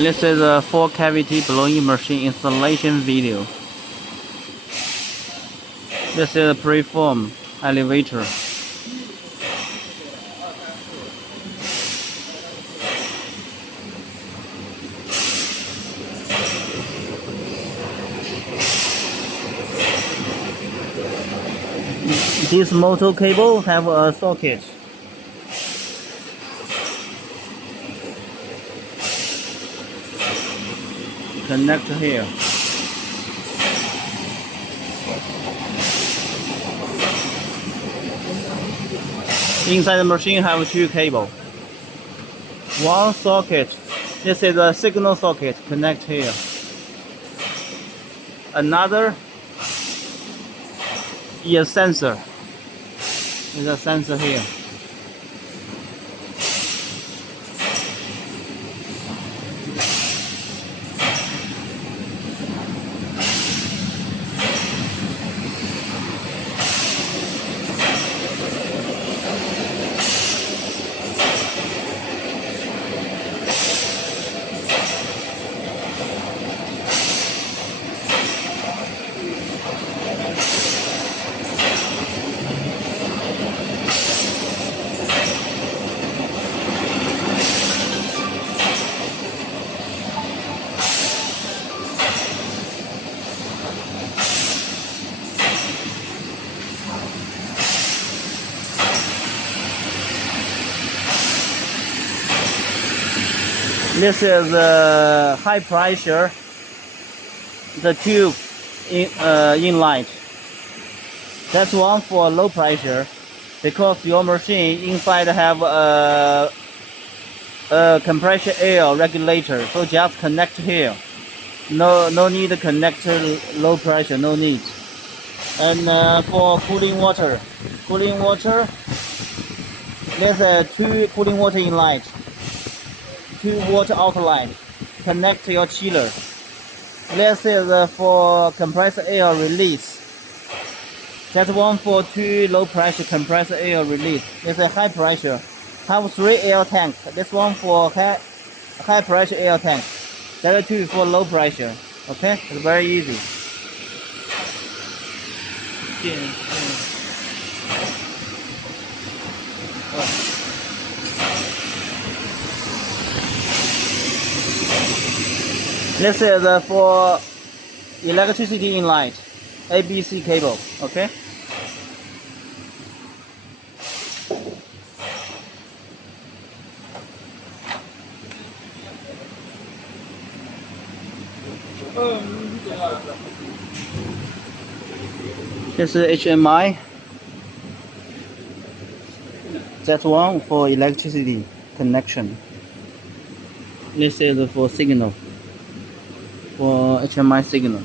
This is a 4-cavity blowing machine installation video. This is a preform elevator. This motor cable have a socket. Connect here. Inside the machine have 2 cables. One socket. This is a signal socket. Connect here. Another is a sensor. There's a sensor here. This is high pressure, the tube inlet. That's one for low pressure, because your machine inside have a compression air regulator. So just connect here. No need to connect low pressure. No need. And for cooling water, there's 2 cooling water inlet. 2 water outlet. Connect your chiller. This is for compressed air release. That one for 2 low pressure compressed air release. This is high pressure. Have 3 air tanks. This one for high pressure air tank. There are 2 for low pressure. Okay, it's very easy. This is for electricity inlet, ABC cable, okay? This is HMI. That one for electricity connection. This is for signal. For HMI signal.